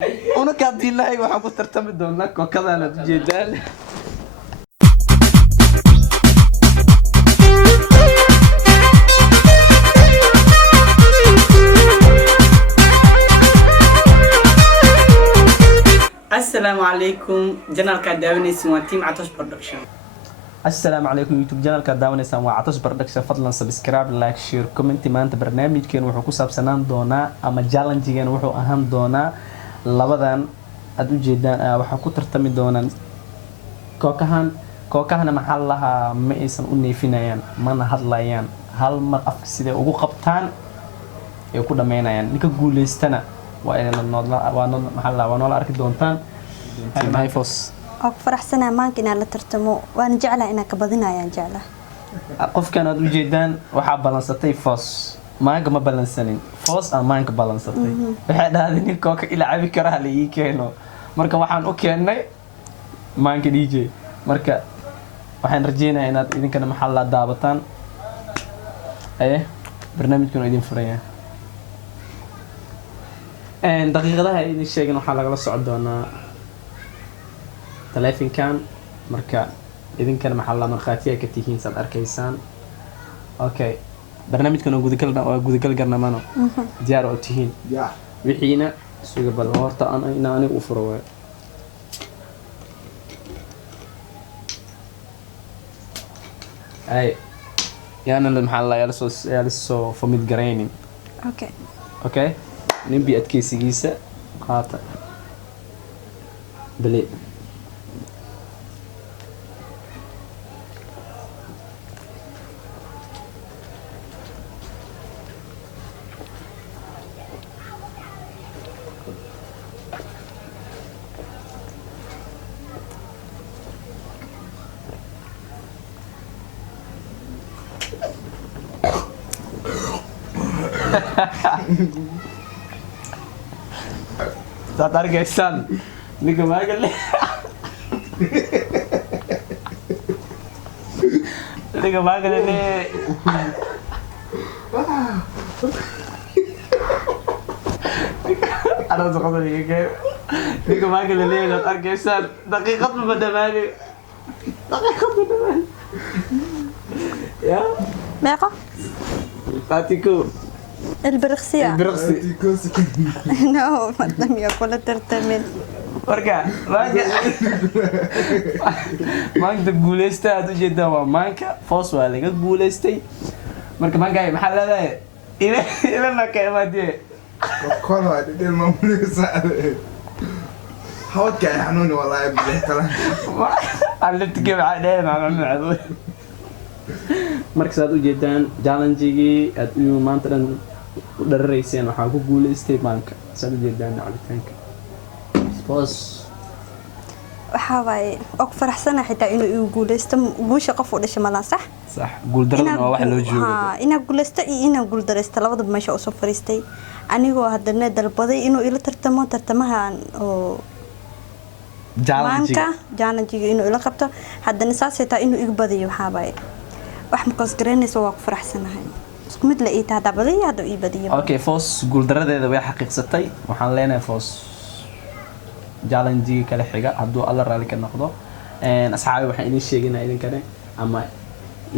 una kaadinahay waxaan ku tartami doonaa kookadaan aad ujeedaan. السلام عليكم جنرال كداونيس وتيم عطش برودكشن. السلام عليكم يوتيوب channel ka daawaneysaan waa Catosh Production. Fadlan subscribe, like, share, comment. Maanta barnaamijkeen wuxuu ku saabsanaan doonaa ama challenge-gan wuxuu ahaan doonaa labadan aad u jeedaan waxa ku tartami doonaan kookahana maxaa lahaa ma aysan u neefinayaan mana hadlayaan hal mar afka sidee ugu qabtaan ee ku dhameynayaan ninka guuleystana waa noola arki doontaan. My Foss oo faraxsana maanka inaan la tartamo waan jeclahay inaan ka badinayaan jeclahay qofkan aad u jeedaan waxaa balansatay Foss maanka ma balansanin Foss aan maanka balansatay waxay dhahdeen in kooka ila cabi karaa la ii keeno marka waxaan u keenay maanka DJ marka waxaan rajeynayaa inaad idinkana maxaa la daabataan barnaamijkan idin furaya daqiiqadaha idin sheegin waxaa lagala socon doonaa taleefankan marka idinkana maxaa la markhaatiya ka tihiin saad arkaysaan. Okay barnaamijkan waa gudagal garnamano diyaar oo tihiin wixiina suga bal horta aniga u furo waay ay yaana maxaa la yaala soo famid garaynin. Okay nin bi adkeysigiisa qaata bale saad arkaysaan ninka maagale ninka maagale ninka maagale saad arkaysaan daqiiqad ma dhamaani ya meeqa Tatiku البرغسية no مدام يقول ترتمن marka maanta guuleystay aad u jeedaa waa maanka Foss waa laga guuleystay marka maanka maxaa leedahay ila ka imaadee كل واحد يدير مملوك سعر حاول كيحنوني والله بلحتلان علمت كيف عادين على معدو marka saad u jeedaan challenge-gii aad u maanta dhan u dharreyseen waxaa ku guuleystay maanka saad u jeedaan cabitaanka Foss waxaa waaye oo faraxsana xitaa inuu igu guuleysto guusha qof u dhashay malan sax guuldarrada waa wax loo joogo inaa guuleysto iyo inaa guuldareysto labadaba meesha u soo fariistay anigoo haddana dalbaday inuu ila tartamo tartamahan oo challenge-ga inuu ila qabto haddana saas xitaa inuu iga badiyo waxaa waaye wax markaas garanayso waa ku faraxsanahay isku mid la ii tahay dabadii hadda ii badiyo. Okay Foss guuldarradeeda way xaqiiqsatay waxaan leenahay Foss challenge kale xiga hadduu alla raali ka noqdo asxaabi waxaan idin sheegaynaa idinkane ama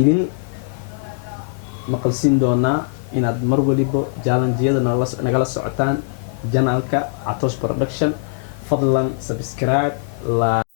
idin maqalsiin doonaa inaad mar waliba challenge-yada nagala socotaan channel-ka Catosh Production. Fadlan subscribe, like